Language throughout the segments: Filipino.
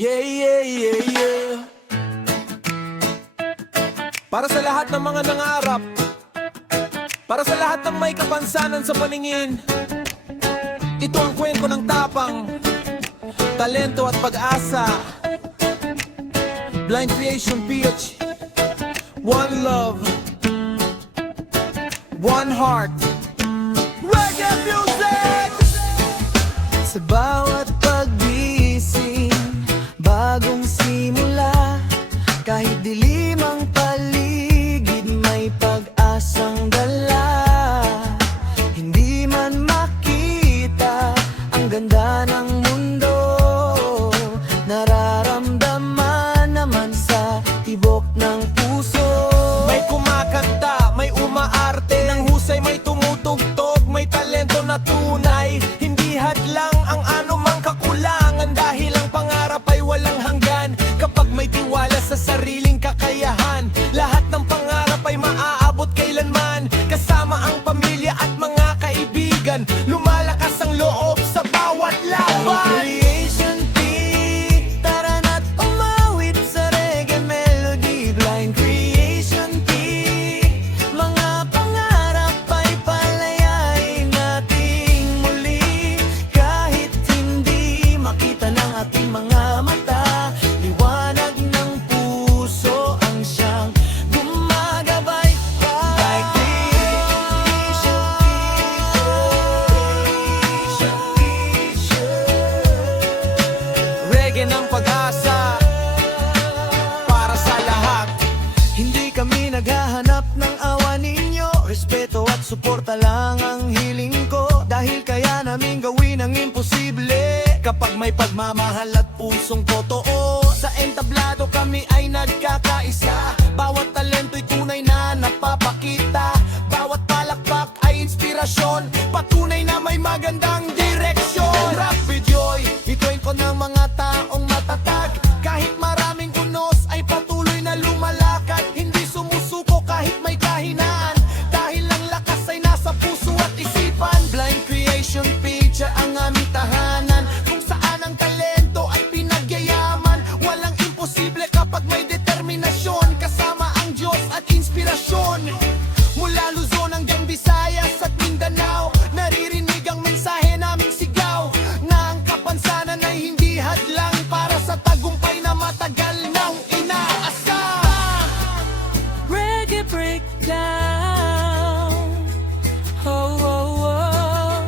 Yeah, yeah, yeah, yeah. Para sa lahat ng mga nangarap, para sa lahat ng may kapansanan sa paningin, ito ang kwento ng tapang, talento at pag-asa. Blind Creation PH, one love, one heart. Reggae music! Sa bawat paggising, bagong simula. Kahit dilim ang paligid, may pag-asang dala. Hindi man makita ang ganda ng mundo, nararamdaman naman sa tibok ng puso. May kumakanta, may umaarte, ng husay may tumutugtog, may talento na tunay. Hindi hadlang ang anumang kakulangan, dahil ang pangarap ay walang hanggan. Kapag may tiwala sa sariling kakayahan, lahat ng pangarap ay maaabot kailanman. Kasama ang pamilya at mga kaibigan, lumalakas ang loob sa bawat laban. Creation Peak, tara na't umawit sa reggae melody. Blind Creation Peak, mga pangarap ay palayain nating muli. Kahit hindi makita ng ating mga mata, liwanag ng puso ang siyang gumagabay. Blind Creation Peak, reggae ng pag-asa para sa lahat. Hindi kami naghahanap ng awa ninyo, respeto at suporta lang ang hiling ko. Dahil kaya namin gawin ang imposible, kapag may pagmamahal at pusong totoo. Sa entablado kami ay nagkakaisa, bawat talento'y tunay na napapakita. Bawat palakpak ay inspirasyon, patunay na may magandang direksyon. Rap with joy, ito'y ko ng mga taong matatag. Kahit maraming unos ay patuloy na lumalakad. Hindi sumusuko kahit may kahinaan, dahil ang lakas ay nasa puso at isipan. Blind Creation Page ang aming tahanan, kung saan ang talento ay pinagyayaman. Walang imposible kapag may determinasyon, kasama ang Diyos at inspirasyon. Mula Luzon hanggang Visayas at Mindanao, naririnig ang mensahe naming sigaw, na ang kapansanan ay hindi hadlang para sa tagumpay na matagal nang inaasam. Reggae breakdown, oh, oh, oh.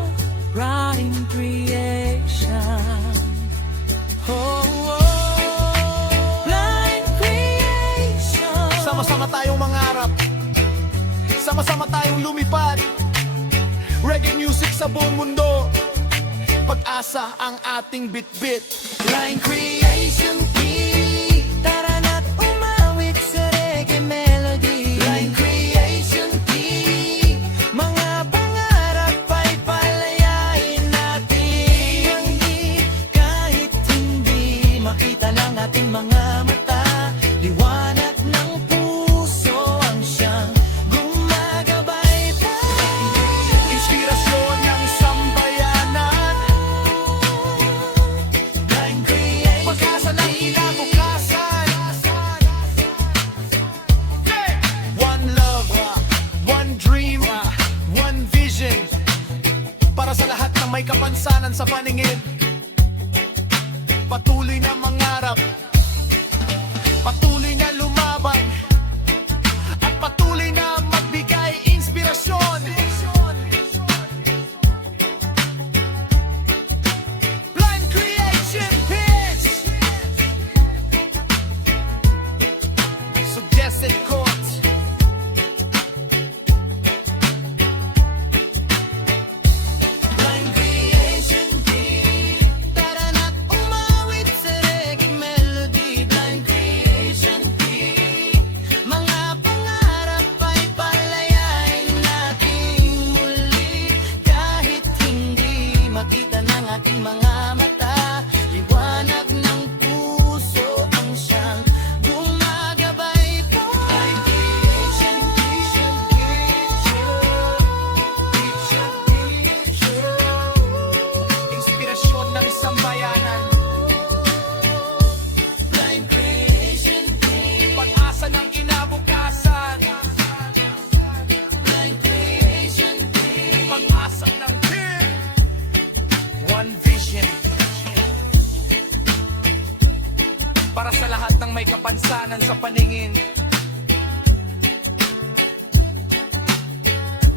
Blind Creation, oh, oh. Blind Creation. Sama-sama tayong mangarap, sama-sama tayong lumipad. Reggae music sa buong mundo, pag-asa ang ating bit-bit. Blind Creation Peak, tara na't umawit sa reggae melody. Blind Creation Peak, mga pangarap ay palayain natin. Kahit hindi makita ng ating mga mata, liwanag ng puso ang siyang gumagabay pa. Inspirasyon ng sambayanan, Blind Creation, pag-asa ng kinabukasan. One love, one dream, one vision, para sa lahat ng may kapansanan sa paningin. Patuloy na mangarap, patuloy na lumaban, at patuloy na magbigay inspirasyon. Blind Creation Pitch, Suggested Chords. Blind Creation Pitch. may kapansanan sa paningin.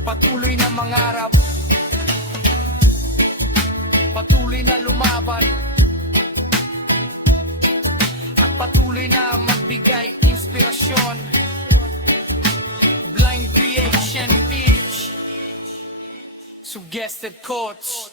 Patuloy na mangarap, patuloy na lumaban, at patuloy na magbigay inspirasyon. Blind Creation Beach, Suggested Coach.